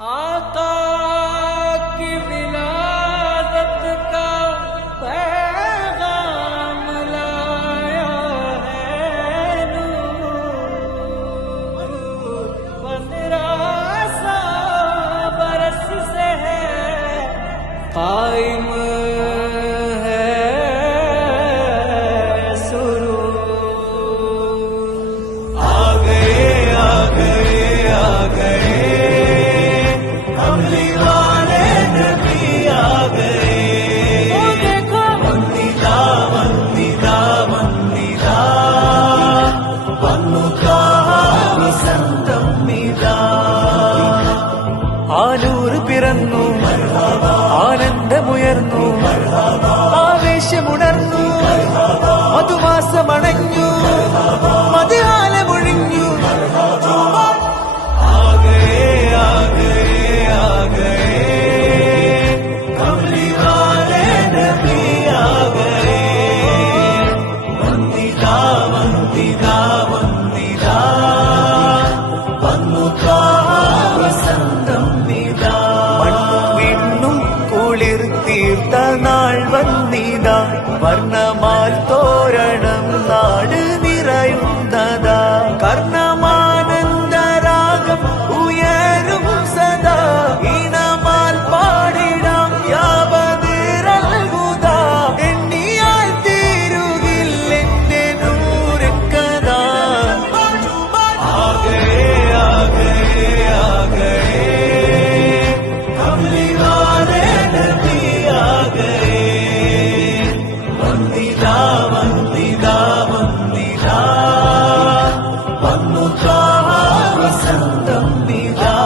आका की विलादत का पैगाम लाया है नूर। 1500 बरस से है कायम है सुरूर। आ गए आ गए आ गए कमली वाले नबी आ गए। ओ देखो वंदिदा वंदिदा वंदिदा वन्नुका വസന്തമിതാ। ആനൂർ പിറന്നു ആനന്ദമുയർന്നു ആവേശമുണർന്നു മധുമാസമണഞ്ഞു മധുകാലമൊഴിഞ്ഞു। आ गए आ गए आ गए कमली वाले नबी आ गए। वंदिदा वंदिदा वंदिदा വന്നുകാ വസന്തമിതാ। മണ്ണും വിണ്ണും കുളിർ തീർത്ത നാൾ വന്നിതാ വർണ്ണമാൽ തോരണം നാട് നിറയുന്നതാ। കർണമാനന്ദരാഗം ഉയരും സദാ ഈണമാൽ പാടിടാം യാവതിരൽഹുദാ। എണ്ണിയാൽ തീരുകില്ലെന്റെ നൂറുകഥാ। ആ ഗए आ गए आ गए कमली वाले नबी आ गए। वंदिदा वंदिदा वंदिदा വന്നുകാ വസന്തമിതാ।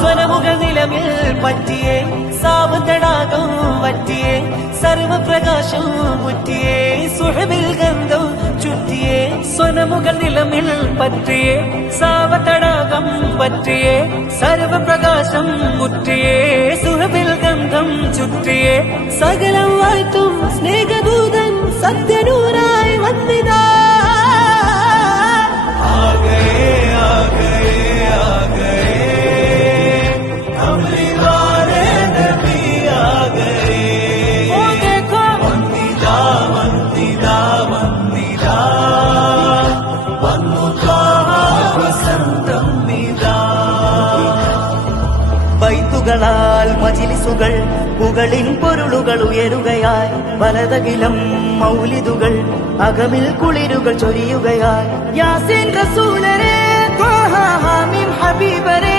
സ്വനമുകൾ നിലവിൽ പറ്റിയേ സാവതടാകം വറ്റിയേ സർവപ്രകാശം മുറ്റിയേ സുഹബിൽ ഗന്ധം ചുറ്റിയേ। സ്വനമുകൾ നിലമിൽ പറ്റിയേ സാവതടാകം പറ്റിയേ സർവപ്രകാശം മുറ്റിയേ സുഹബിൽ ഗന്ധം ചുറ്റിയേ। സകലം വാഴ്ത്തും സ്നേഹദൂതൻ സത്യനൂറായി വന്നിതാ। आ गए आ गए आ गए कमली वाले नबी आ गए। ओ देखो वंदिदा वंदिदा वंदिदा वन्नुका വസന്തമിതാ। ബൈത്തുകളാൽ മജിലിസുകൾ പുകളിൻ പൊരുളുകൾ ഉയരുകയായി വലതകിലം മൗലിദുകൾ അകമിൽ കുളിരുകൾ ചൊരിയുകയായി। യാസീൻ റസൂലരെ ത്വഹ ഹാമിം ഹബീബരെ